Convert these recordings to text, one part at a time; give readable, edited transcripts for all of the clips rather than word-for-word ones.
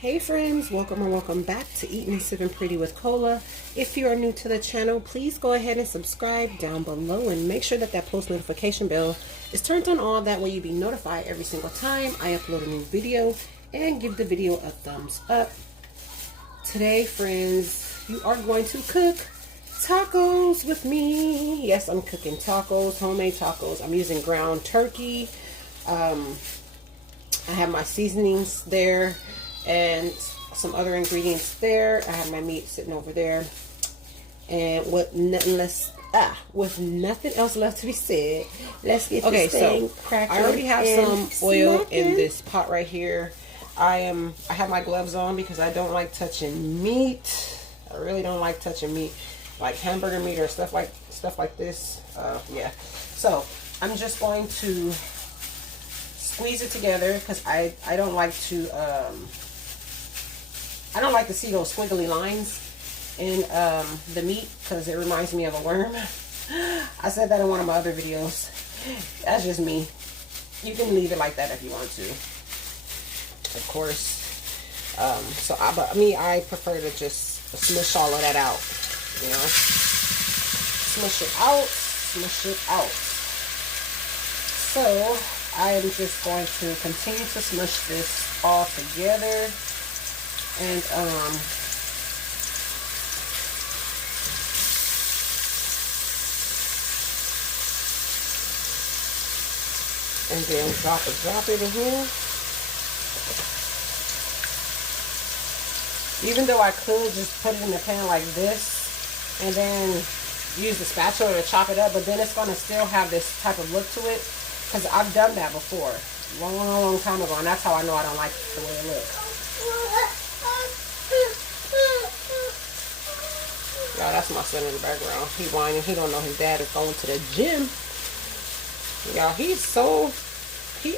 Hey friends, welcome or welcome back to Eating and Sipping Pretty with Cola. If you are new to the channel, please go ahead and subscribe down below and make sure that post notification bell is turned on all. That way you'll be notified every single time I upload a new video, and give the video a thumbs up. Today, friends, you are going to cook tacos with me. Yes, I'm cooking tacos, homemade tacos. I'm using ground turkey. I have my seasonings there and some other ingredients there. I have my meat sitting over there, and with nothing else left to be said, let's get this thing cracking. I already have some oil in this pot right here. I have my gloves on because I don't like touching meat. I really don't like touching meat, like hamburger meat or stuff like this. Yeah, so I'm just going to squeeze it together because I don't like to see those squiggly lines in the meat, because it reminds me of a worm. I said that in one of my other videos. That's just me. You can leave it like that if you want to, of course. But I prefer to just smush all of that out, you know. Smush it out, smush it out. So I am just going to continue to smush this all together. And then drop it in here. Even though I could just put it in the pan like this and then use the spatula to chop it up, but then it's going to still have this type of look to it, because I've done that before long time ago, and that's how I know I don't like the way it looks. Y'all, that's my son in the background. He whining. He don't know his dad is going to the gym. Y'all, he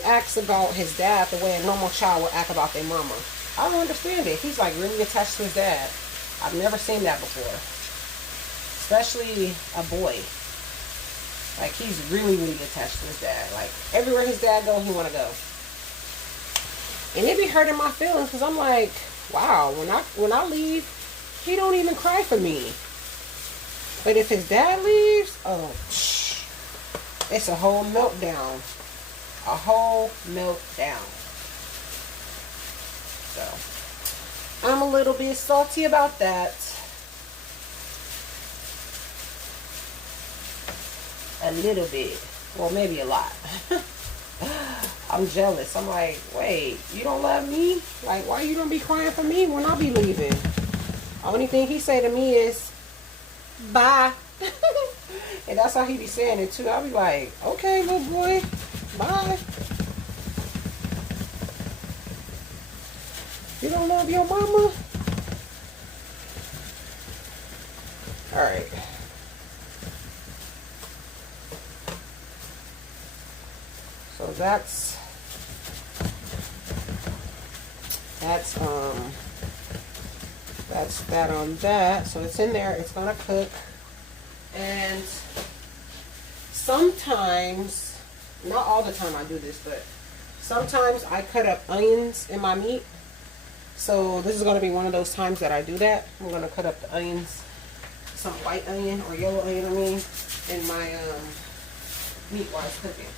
acts about his dad the way a normal child would act about their mama. I don't understand it. He's like really attached to his dad. I've never seen that before. Especially a boy. Like, he's really attached to his dad. Like, everywhere his dad goes, he want to go. And it be hurting my feelings, because I'm like, wow, when I leave, he don't even cry for me. But if his dad leaves, oh, it's a whole meltdown. A whole meltdown. So, I'm a little bit salty about that. A little bit. Well, maybe a lot. I'm jealous. I'm like, wait, you don't love me? Like, why you don't be crying for me when I be leaving? Only thing he say to me is, bye. And that's how he be saying it too. I'll be like, okay, little boy, bye. You don't love your mama? Alright. So that's that on that. So it's in there. It's gonna cook. And sometimes, not all the time I do this, but sometimes I cut up onions in my meat. So this is gonna be one of those times that I do that. I'm gonna cut up the onions, some white onion or yellow onion, in my meat while it's cooking.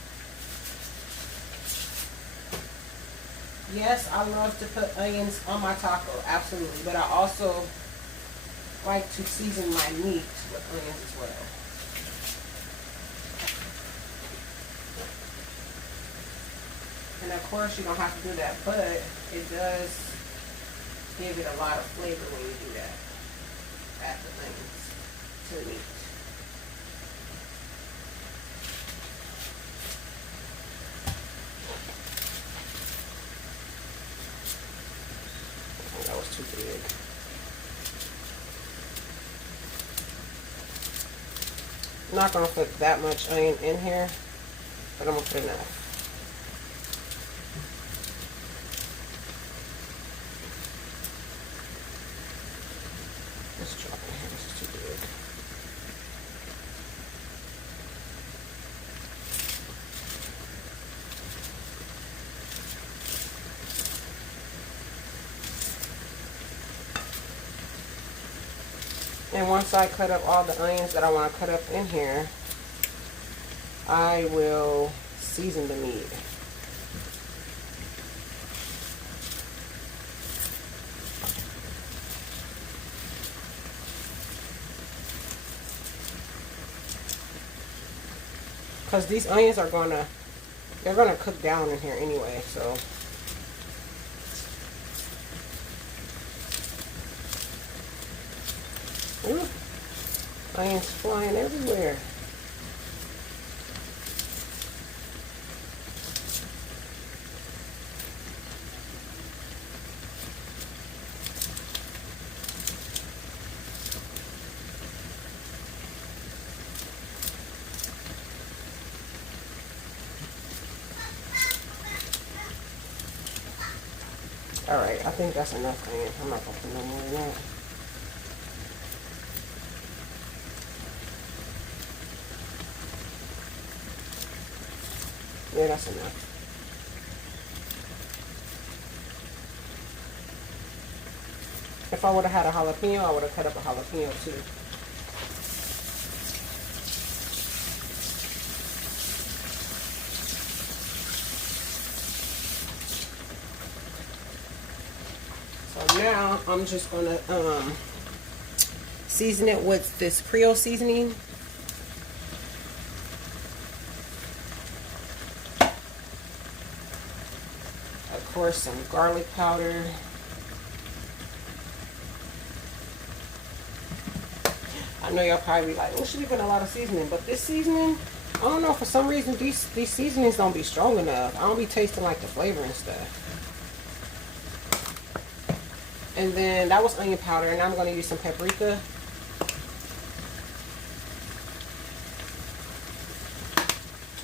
Yes, I love to put onions on my taco, absolutely. But I also like to season my meat with onions as well. And of course, you don't have to do that, but it does give it a lot of flavor when you do that. Add the onions to the meat. That was too big. I'm not going to put that much onion in here, but I'm going to put enough. Let's drop it in here. This is too big. And once I cut up all the onions that I want to cut up in here, I will season the meat. Because these onions are they're gonna cook down in here anyway, so. Ooh, onions flying everywhere. Alright, I think that's enough onion. I'm not gonna put no more than that. Yeah, that's enough. If I would have had a jalapeno, I would have cut up a jalapeno too. So now I'm just gonna season it with this Creole seasoning. Of course, some garlic powder. I know y'all probably be like, oh, she be putting a lot of seasoning, but this seasoning, I don't know, for some reason these seasonings don't be strong enough. I don't be tasting like the flavor and stuff. And then that was onion powder, and I'm going to use some paprika.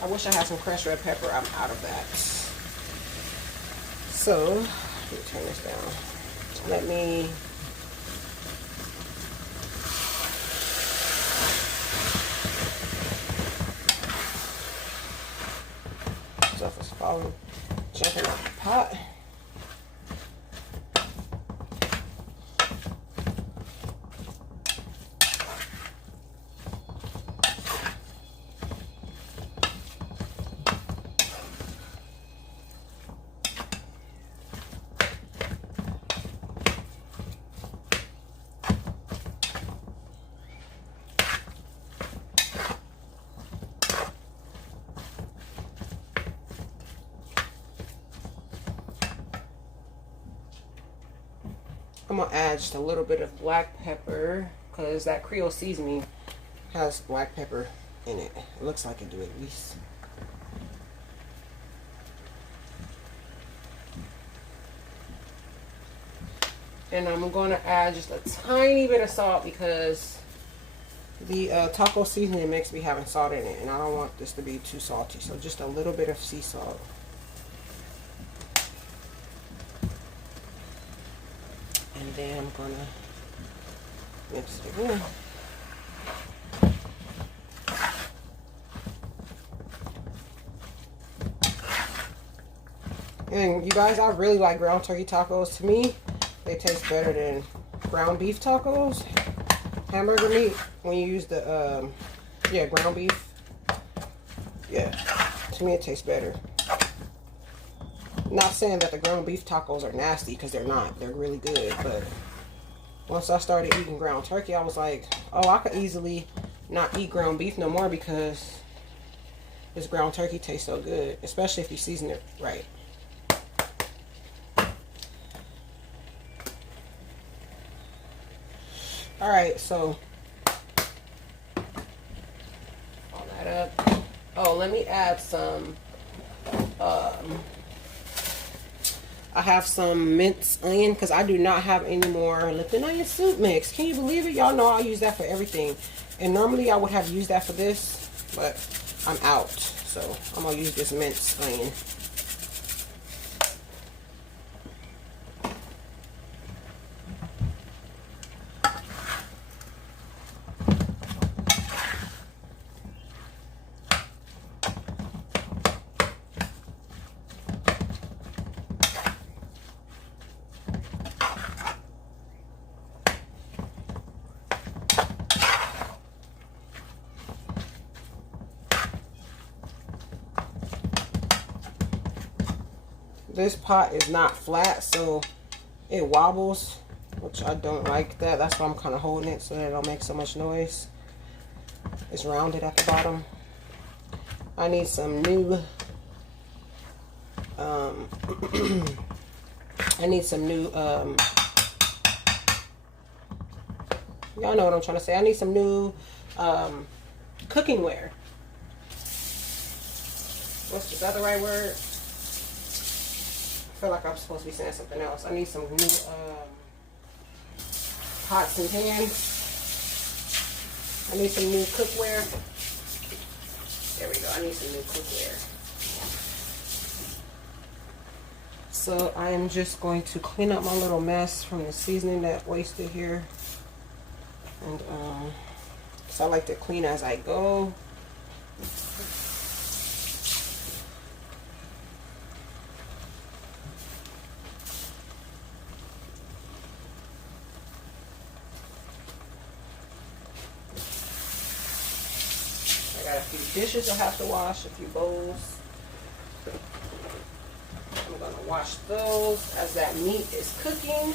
I wish I had some crushed red pepper. I'm out of that. So, let me turn this down. Let me stuff is falling, jumping out the pot. I'm gonna add just a little bit of black pepper because that Creole seasoning has black pepper in it. It looks like it do at least. And I'm gonna add just a tiny bit of salt because the taco seasoning makes me having salt in it, and I don't want this to be too salty. So just a little bit of sea salt. And then I'm gonna mix it in. And you guys, I really like ground turkey tacos. To me, they taste better than ground beef tacos. Hamburger meat, when you use the ground beef, yeah, to me it tastes better. Not saying that the ground beef tacos are nasty, because they're not. They're really good. But once I started eating ground turkey, I was like, oh, I could easily not eat ground beef no more because this ground turkey tastes so good, especially if you season it right. All right, so all that up. Oh, let me add some. I have some minced onion because I do not have any more Lipton onion soup mix. Can you believe it? Y'all know I use that for everything. And normally I would have used that for this, but I'm out. So I'm going to use this minced onion. this pot is not flat, so it wobbles, which I don't like that. That's why I'm kind of holding it so that it don't make so much noise. It's rounded at the bottom. I need some new I need some new y'all know what I'm trying to say. I need some new cooking ware. What's the other right word? I feel like I'm supposed to be saying something else. I need some new pots and pans. I need some new cookware. There we go. I need some new cookware. So I am just going to clean up my little mess from the seasoning that wasted here. And so I like to clean as I go. I got a few dishes I have to wash, a few bowls. I'm going to wash those as that meat is cooking.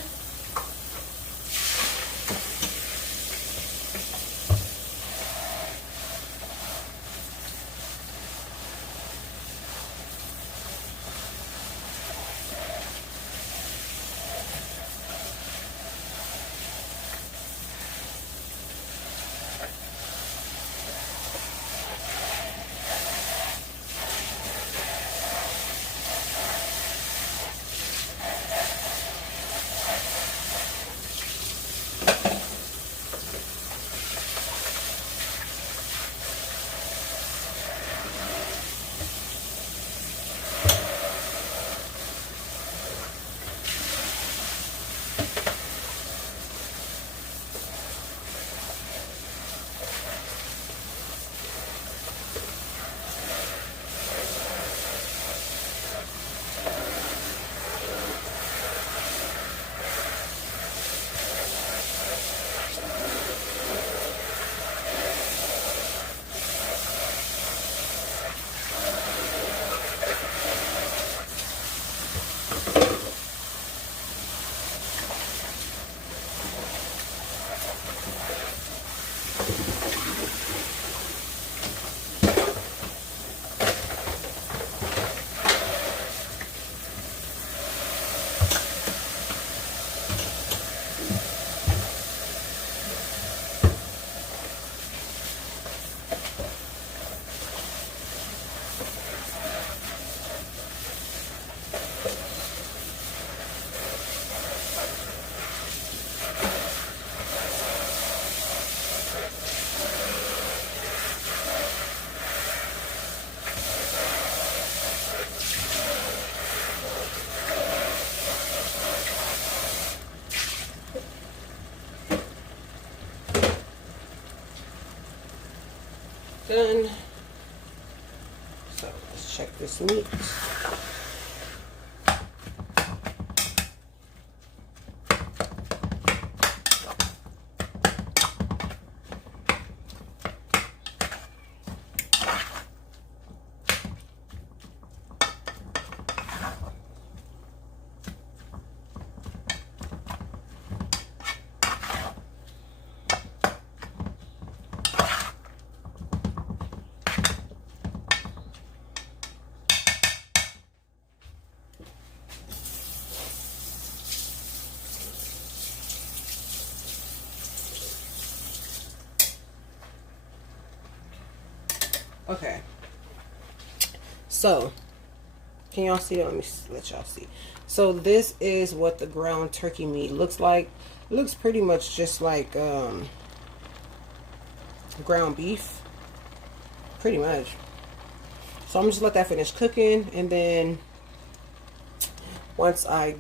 Done. So let's check this meat. Okay, so can y'all see? Let me let y'all see. So this is what the ground turkey meat looks like. It looks pretty much just like ground beef, pretty much. So I'm just let that finish cooking, and then once I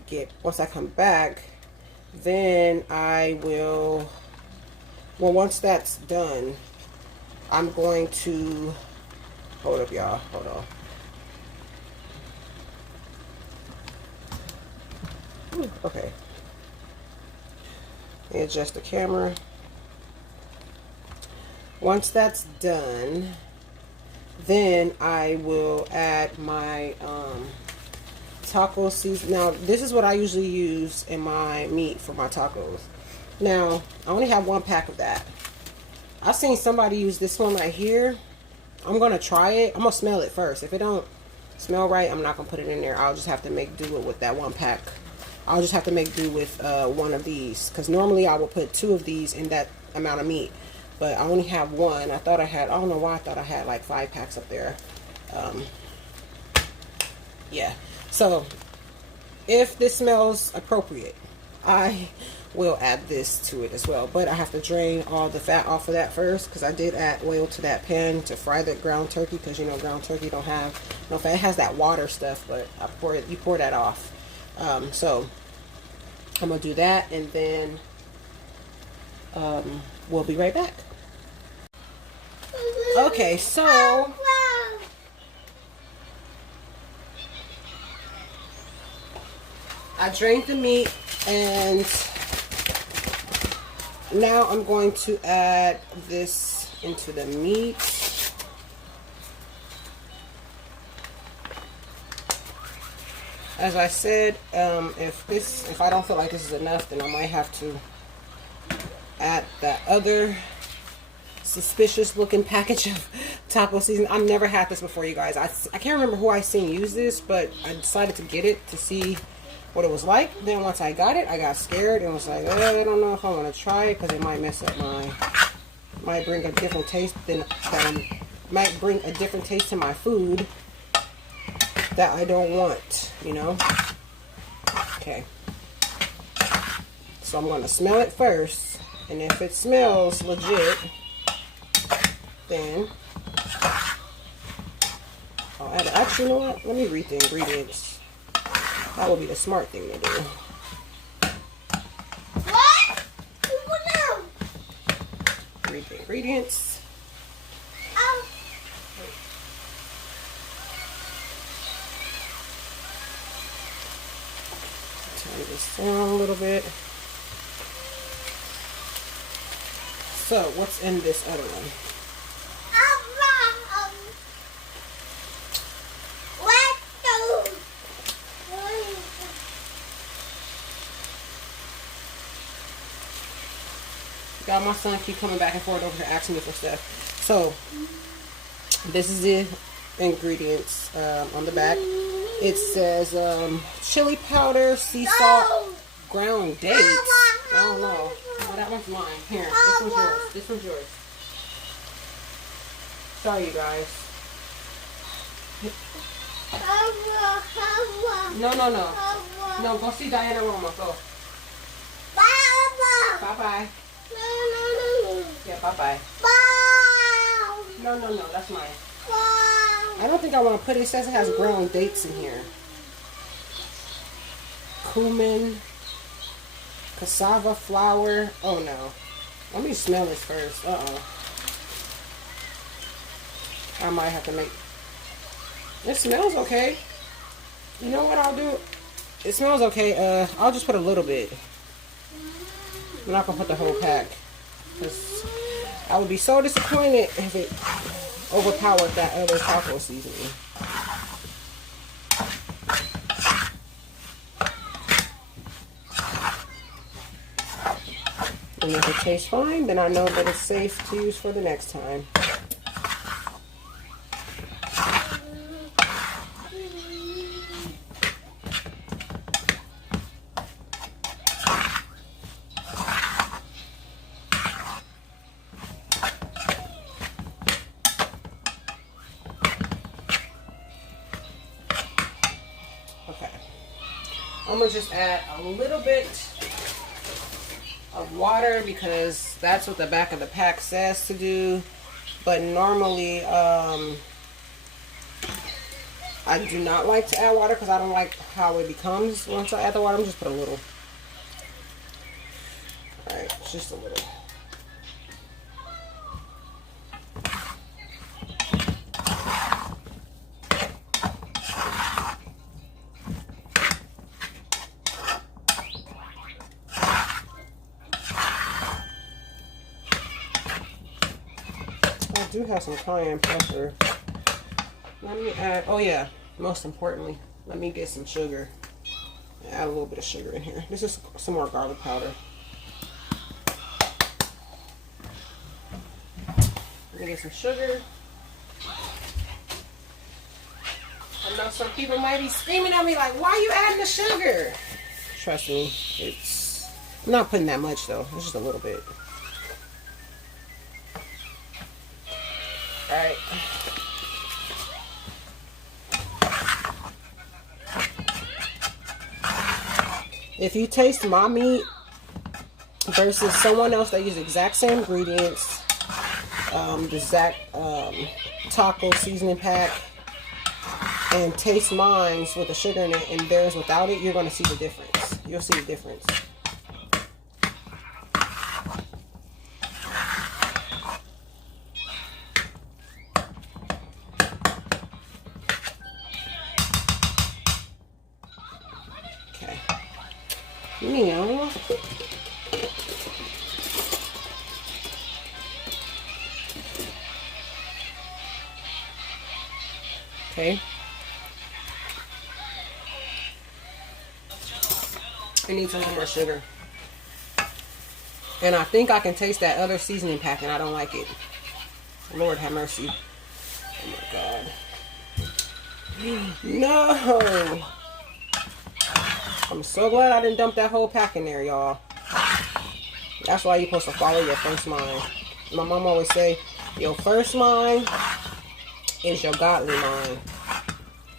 come back, then I will. Well, once that's done, I'm going to. Hold up, y'all. Hold on. Ooh, okay. Let me adjust the camera. Once that's done, then I will add my taco season. Now, this is what I usually use in my meat for my tacos. Now, I only have 1 pack of that. I've seen somebody use this one right here. I'm going to try it. I'm going to smell it first. If it don't smell right, I'm not going to put it in there. I'll just have to make do with that 1 pack. I'll just have to make do with 1 of these. Because normally I will put 2 of these in that amount of meat. But I only have 1. I thought I had, I don't know why I thought I had like 5 packs up there. Yeah. So, if this smells appropriate, I will add this to it as well. But I have to drain all the fat off of that first, because I did add oil to that pan to fry the ground turkey, because you know ground turkey don't have no fat. It has that water stuff, but you pour that off. So I'm gonna do that, and then we'll be right back. Okay, so I drained the meat, and now I'm going to add this into the meat. As I said, if I don't feel like this is enough, then I might have to add that other suspicious looking package of taco seasoning. I've never had this before, you guys. I can't remember who I seen use this, but I decided to get it to see what it was like. Then once I got it, I got scared and was like, I don't know if I want to try it, because it might mess up might bring a different taste might bring a different taste to my food that I don't want, you know. Okay, so I'm going to smell it first, and if it smells legit, then I'll add it. Actually, you know what? Let me read the ingredients. That would be the smart thing to do. What? No. Read the ingredients. Oh. Turn this down a little bit. So, what's in this other one? God, my son keep coming back and forth over here asking me for stuff. So, this is the ingredients on the back. It says chili powder, sea salt, ground dates. I don't know. Oh, that one's mine. Here, this one's yours. This one's yours. Sorry, you guys. No. No, go see Diana Roma. Go. Bye-bye. Yeah, bye-bye. No, that's mine. I don't think I want to put it. It says it has ground dates in here. Cumin, cassava flour. Oh, no. Let me smell this first. I might have to make... It smells okay. You know what I'll do? It smells okay. I'll just put a little bit. I'm not going to put the whole pack, because I would be so disappointed if it overpowered that other taco seasoning. And if it tastes fine, then I know that it's safe to use for the next time. I'm going to just add a little bit of water, because that's what the back of the pack says to do. But normally, I do not like to add water, because I don't like how it becomes once I add the water. I'm just put a little. Alright, just a little. I do have some cayenne pepper. Let me add, oh yeah, most importantly, Let me get some sugar. Add a little bit of sugar in here. This is some more garlic powder. Let me get some sugar. I know some people might be screaming at me like, why are you adding the sugar? Trust me, I'm not putting that much though. It's just a little bit. Alright. If you taste my meat versus someone else that uses the exact same ingredients, the exact taco seasoning pack, and taste mine with the sugar in it and theirs without it, you're going to see the difference. You'll see the difference. Okay. Now, okay. It needs a little more sugar. And I think I can taste that other seasoning pack and I don't like it. Lord have mercy. Oh my God. No! I'm so glad I didn't dump that whole pack in there, y'all. That's why you're supposed to follow your first mind. My mom always say, your first mind is your godly mind.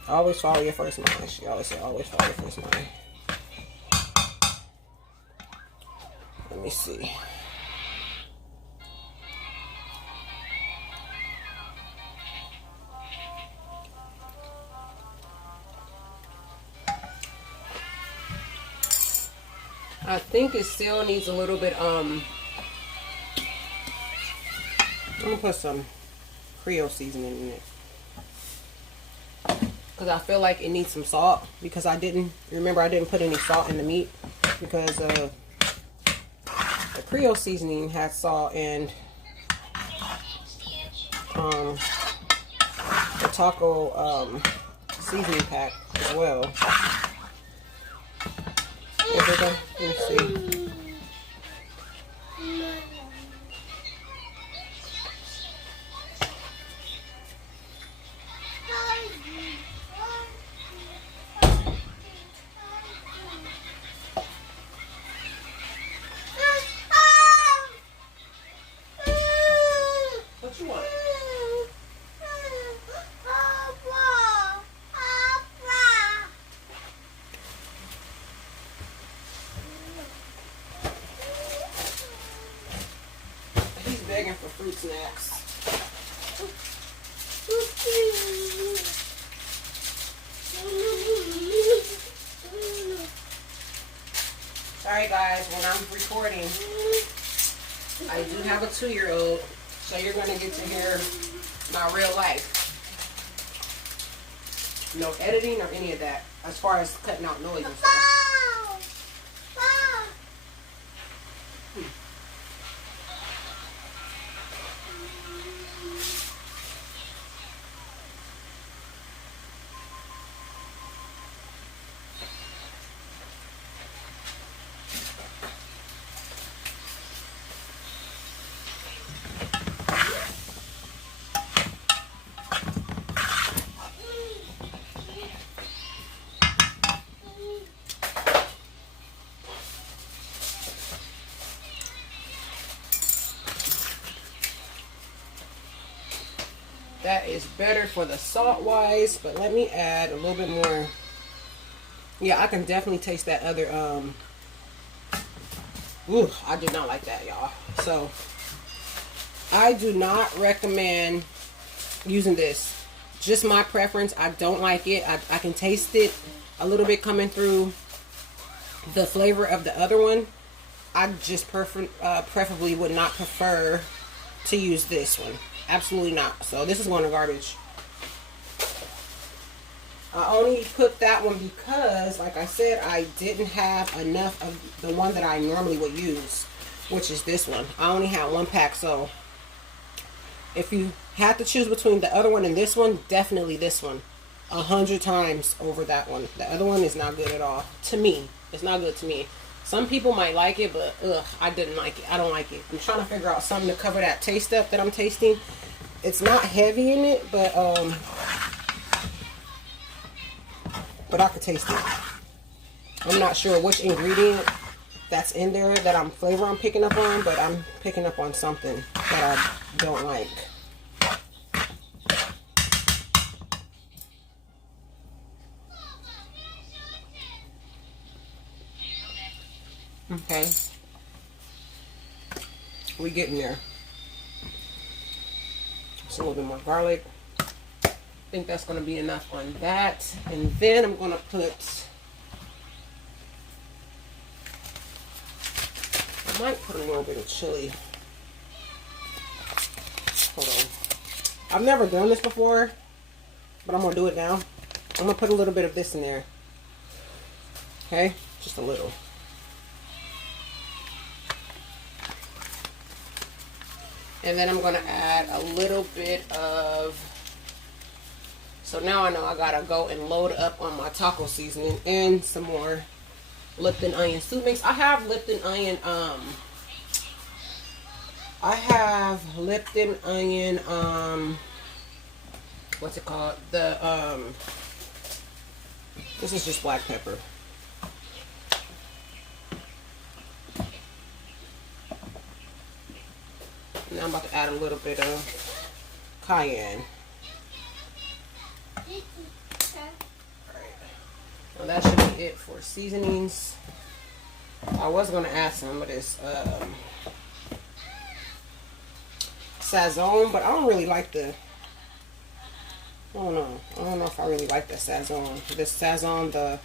Always follow your first mind. She always say, always follow your first mind. Let me see. I think it still needs a little bit, I'm gonna put some Creole seasoning in it. Because I feel like it needs some salt. Because I didn't put any salt in the meat. Because the Creole seasoning has salt and the taco seasoning pack as well. Let me see. What you want? He's begging for fruit snacks. Sorry guys, when I'm recording, I do have a 2-year-old, so you're going to get to hear my real life. No editing or any of that, as far as cutting out noise and stuff. That is better for the salt wise, but let me add a little bit more. Yeah, I can definitely taste that other, ooh, I did not like that, y'all. So, I do not recommend using this. Just my preference. I don't like it. I can taste it a little bit coming through the flavor of the other one. I just preferably would not prefer to use this one. Absolutely not. So this is going to garbage. I only put that one because, like I said, I didn't have enough of the one that I normally would use, which is this one. I only had 1 pack, so if you had to choose between the other one and this one, definitely this one. 100 times over that one. The other one is not good at all. To me. It's not good to me. Some people might like it, but I didn't like it. I don't like it. I'm trying to figure out something to cover that taste up that I'm tasting. It's not heavy in it, but I could taste it. I'm not sure which ingredient that's in there that I'm picking up on, but I'm picking up on something that I don't like. Okay. We're getting there. Just a little bit more garlic. I think that's going to be enough on that. And then I'm going to put... I might put a little bit of chili. Hold on. I've never done this before, but I'm going to do it now. I'm going to put a little bit of this in there. Okay? Just a little. And then I'm going to add a little bit of... So now I know I got to go and load up on my taco seasoning and some more Lipton onion soup mix. I have Lipton onion, what's it called? This is just black pepper. Now I'm about to add a little bit of cayenne. Well, that should be it for seasonings. I was going to add some of this Sazon, but I don't really like the... I don't know if I really like the Sazon. This Sazon, the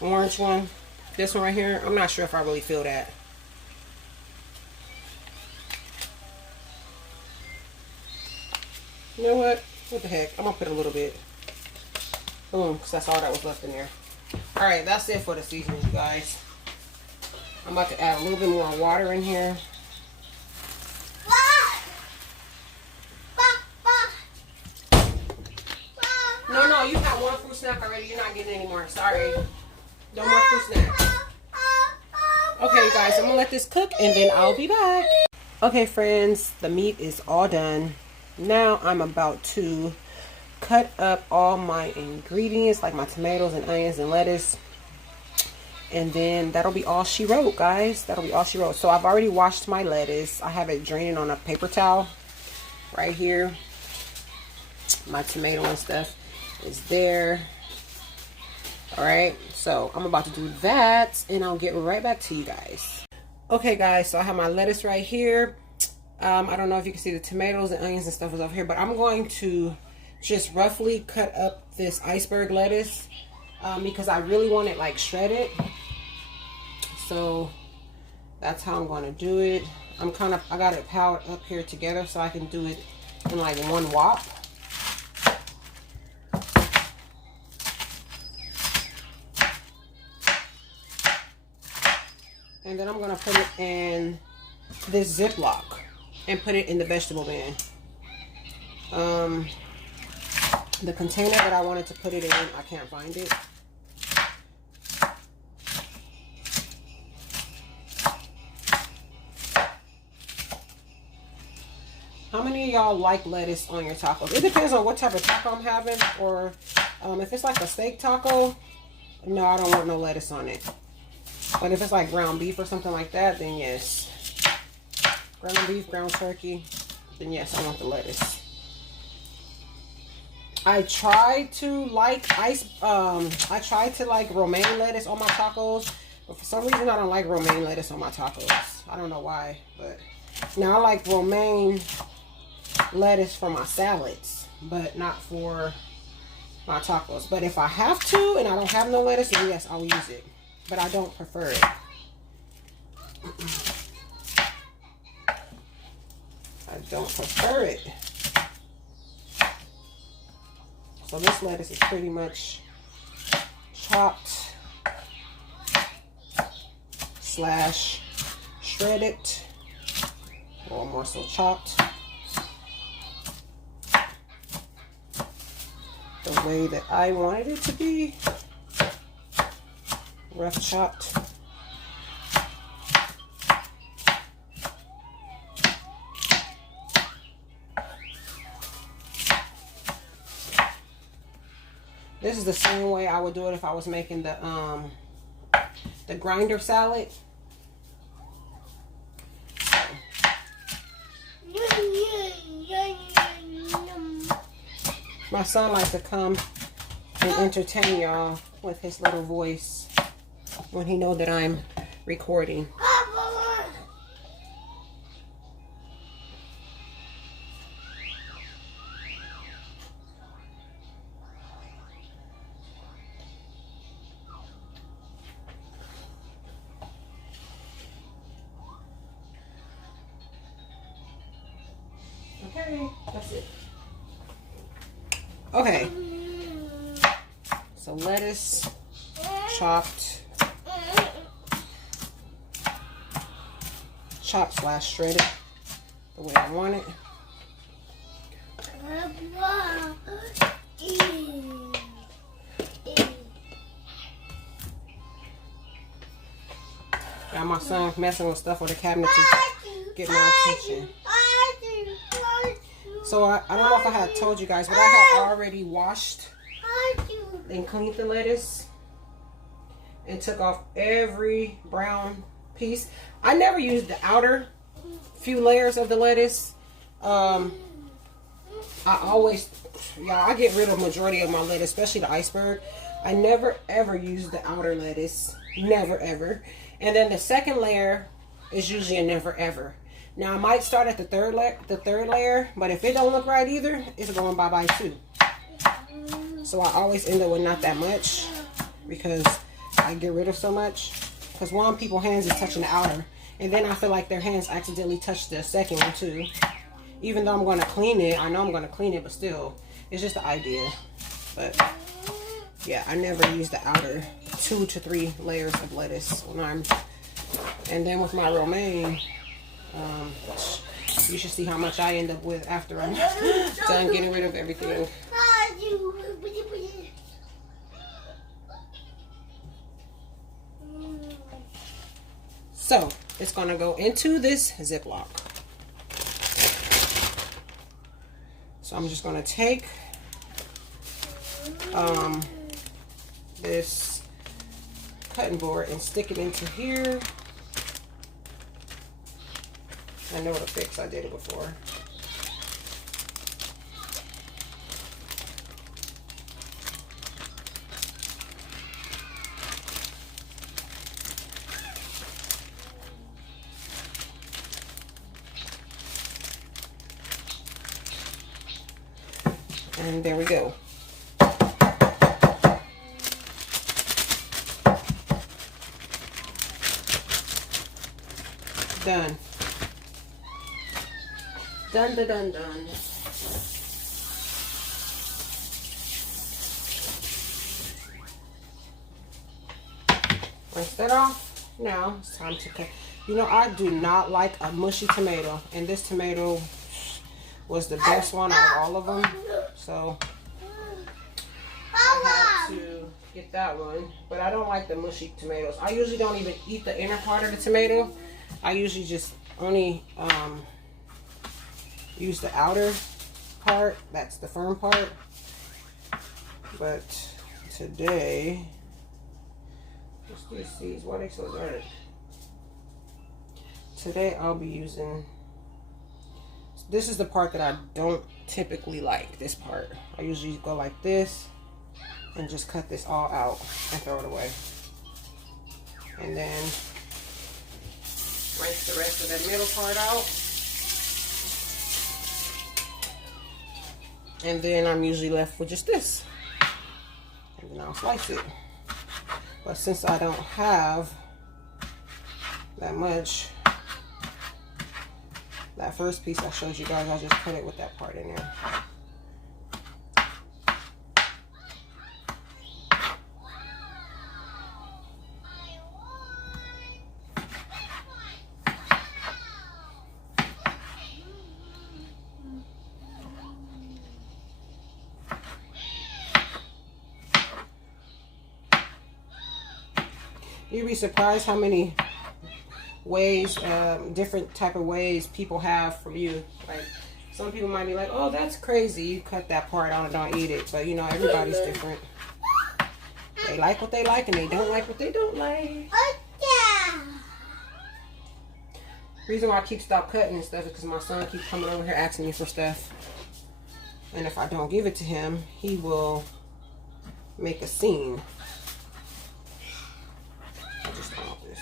orange one. This one right here, I'm not sure if I really feel that. You know what? What the heck? I'm going to put a little bit. Boom, because that's all that was left in there. Alright, that's it for the seasoning, you guys. I'm about to add a little bit more water in here. No, you got one fruit snack already. You're not getting any more. Sorry. No more fruit snacks. Okay, you guys, I'm going to let this cook and then I'll be back. Okay, friends, the meat is all done. Now I'm about to cut up all my ingredients, like my tomatoes and onions and lettuce, and then that'll be all she wrote, guys. That'll be all she wrote. So I've already washed my lettuce. I have it draining on a paper towel right here. My tomato and stuff is there. All right, so I'm about to do that and I'll get right back to you guys. Okay, guys, so I have my lettuce right here. I don't know if you can see the tomatoes and onions and stuff is over here, but I'm going to just roughly cut up this iceberg lettuce because I really want it like shredded. So that's how I'm going to do it. I got it piled up here together so I can do it in like one whop. And then I'm going to put it in this Ziploc and put it in the vegetable bin. The container that I wanted to put it in, I can't find it. How many of y'all like lettuce on your tacos? It depends on what type of taco I'm having, or if it's like a steak taco, no, I don't want no lettuce on it. But if it's like ground beef or something like that, then yes. Ground beef, ground turkey, then yes, I want the lettuce. I try to like romaine lettuce on my tacos, but for some reason I don't like romaine lettuce on my tacos. I don't know why, but now I like romaine lettuce for my salads, but not for my tacos. But if I have to and I don't have no lettuce, then yes, I'll use it. But I don't prefer it. I don't prefer it. So this lettuce is pretty much chopped / shredded, or more so chopped. the way that I wanted it to be. Rough chopped. This is the same way I would do it if I was making the grinder salad. My son likes to come and entertain y'all with his little voice when he knows that I'm recording. Okay, that's it. Okay, so lettuce chopped / shredded the way I want it. Got my son messing with stuff with the cabinet to get my attention. So I don't know if I had told you guys, but I had already washed and cleaned the lettuce and took off every brown piece. I never used the outer few layers of the lettuce. I get rid of majority of my lettuce, especially the iceberg. I never ever use the outer lettuce, never ever. And then the second layer is usually a never ever. Now I might start at the third layer, but if it don't look right either, it's going bye-bye too. So I always end up with not that much because I get rid of so much. Because one, people's hands is touching the outer, and then I feel like their hands accidentally touched the second one too. Even though I'm going to clean it, I know I'm going to clean it, but still, it's just the idea. But yeah, I never use the outer 2 to 3 layers of lettuce when I'm. And then with my romaine. You should see how much I end up with after I'm done getting rid of everything. So it's gonna go into this Ziploc. So I'm just gonna take this cutting board and stick it into here. I know what to fix. I did it before. And there we go. Done. Done, done, done, done. Rinse that off. Now it's time to cut. You know, I do not like a mushy tomato, and this tomato was the best one out of all of them. So I had to get that one, but I don't like the mushy tomatoes. I usually don't even eat the inner part of the tomato. I usually just only use the outer part. That's the firm part. But today, what's these seeds? Why are they so dark? Today I'll be using, this is the part that I don't typically like, this part. I usually go like this and just cut this all out and throw it away. And then rinse the rest of that middle part out. And then I'm usually left with just this. And then I'll slice it. But since I don't have that much, that first piece I showed you guys, I just put it with that part in there. You'd be surprised how many ways, different type of ways people have from you. Like, some people might be like, oh, that's crazy, you cut that part out and don't eat it. But you know, everybody's different. They like what they like and they don't like what they don't like. Reason why I keep stop cutting and stuff is because my son keeps coming over here asking me for stuff. And if I don't give it to him, he will make a scene. I just don't want this.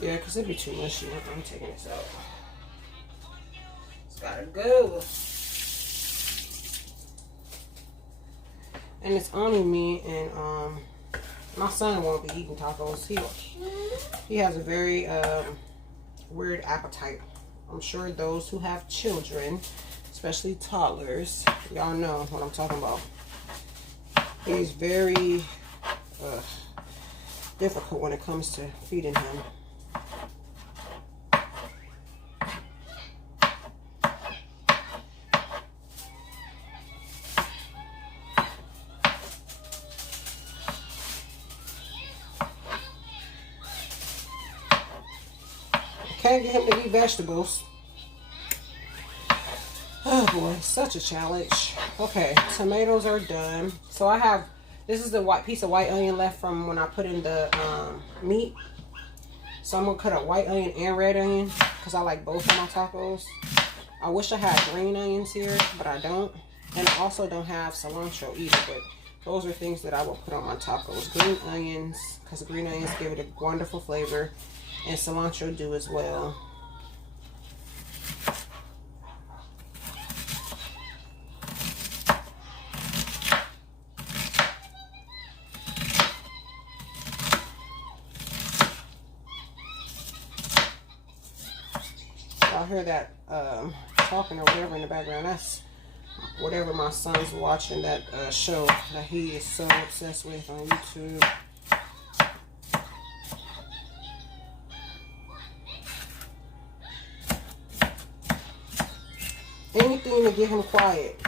Yeah, because it'd be too mushy. I'm taking this out. It's gotta go. And it's only me and my son won't be eating tacos. He has a very weird appetite. I'm sure those who have children, especially toddlers, y'all know what I'm talking about. He's very difficult when it comes to feeding him. Can't get him to eat vegetables. Oh boy, such a challenge. Okay, tomatoes are done. So I have, this is the white piece of white onion left from when I put in the meat. So I'm gonna cut a white onion and red onion because I like both of my tacos. I wish I had green onions here, but I don't. And I also don't have cilantro either, but those are things that I will put on my tacos. Green onions, because green onions give it a wonderful flavor. And cilantro do as well. Y'all hear that talking or whatever in the background? That's whatever my son's watching, that show that he is so obsessed with on YouTube. Anything to get him quiet.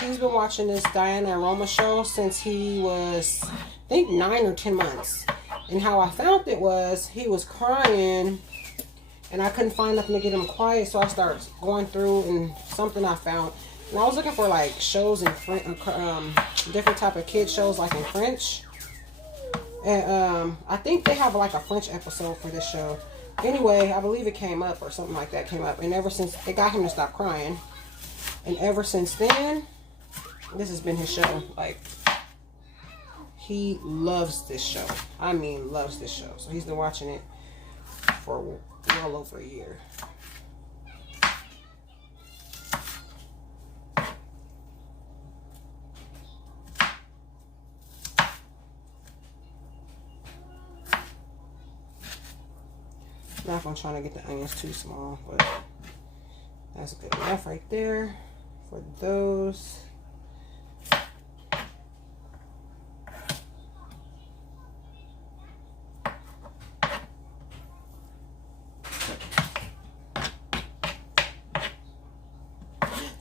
He's been watching this Diana and Roma show since he was, I think, 9 or 10 months. And how I found it was he was crying and I couldn't find nothing to get him quiet. So I started going through and something I found. And I was looking for like shows in French, different type of kid shows like in French. And I think they have like a French episode for this show. Anyway, I believe it came up or something like that came up. And ever since, it got him to stop crying. And ever since then, this has been his show. Like, he loves this show. I mean, loves this show. So he's been watching it for well over a year. Not gonna try to get the onions too small, but that's good enough right there for those.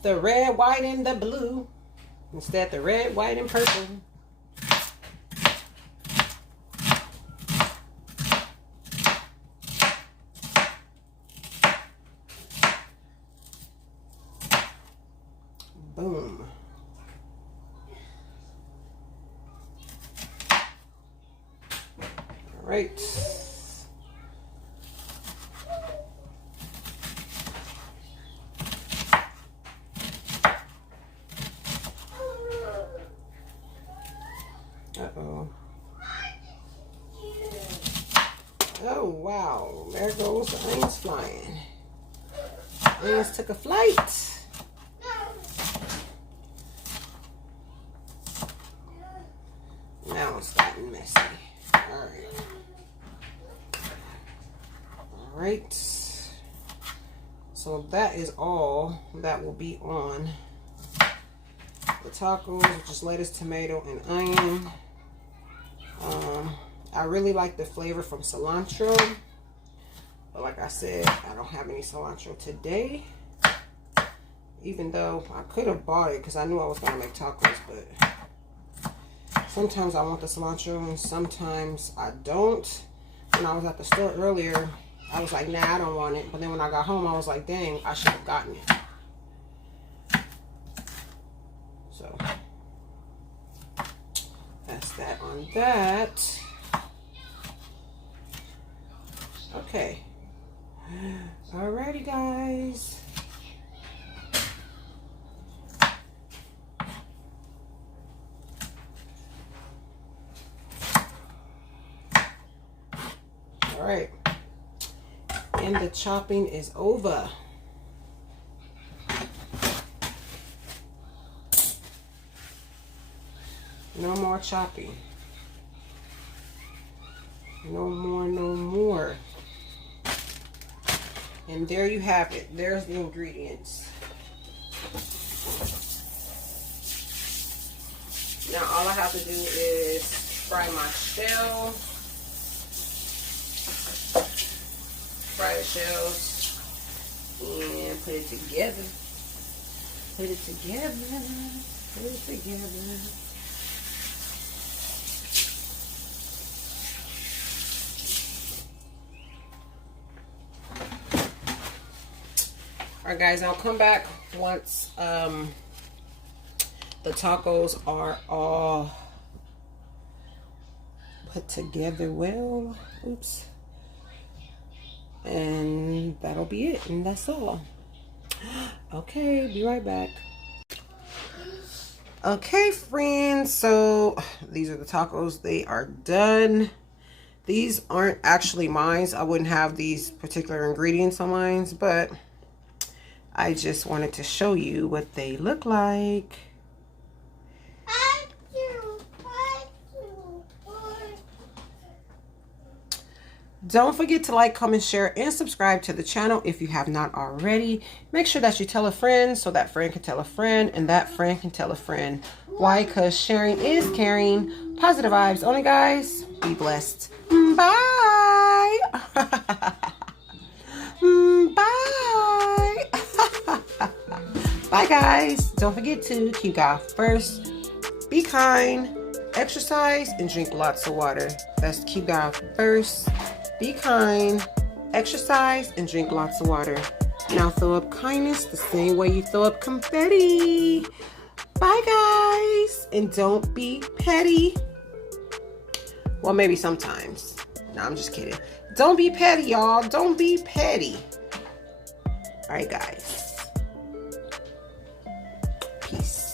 The red, white, and the blue. Instead, the red, white, and purple. Boom. All right. Uh-oh. Oh, wow. There goes the onions flying. Onions took a flight. Now it's getting messy. Alright. Alright. So that is all that will be on the tacos, which is lettuce, tomato, and onion. I really like the flavor from cilantro, but like I said, I don't have any cilantro today, even though I could have bought it because I knew I was going to make tacos, but sometimes I want the cilantro and sometimes I don't. When I was at the store earlier, I was like, nah, I don't want it, but then when I got home, I was like, dang, I should have gotten it. So that's that on that. Okay. Alrighty, guys. Alright. And the chopping is over. No more chopping. No more, no more. And there you have it. There's the ingredients. Now all I have to do is fry my shell. Fry the shells and put it together. Put it together. Put it together. Alright guys, I'll come back once the tacos are all put together well. Oops. And that'll be it, and that's all. Okay, be right back. Okay, friends, so these are the tacos. They are done. These aren't actually mine. I wouldn't have these particular ingredients on mine, but I just wanted to show you what they look like. Don't forget to like, comment, share, and subscribe to the channel if you have not already. Make sure that you tell a friend so that friend can tell a friend and that friend can tell a friend. Why? Because sharing is caring. Positive vibes only, guys. Be blessed. Bye. Bye. Bye, guys. Don't forget to keep God first. Be kind. Exercise and drink lots of water. Let's keep God first. Be kind, exercise, and drink lots of water. Now throw up kindness the same way you throw up confetti. Bye, guys. And don't be petty. Well, maybe sometimes. No, I'm just kidding. Don't be petty, y'all. Don't be petty. All right, guys. Peace.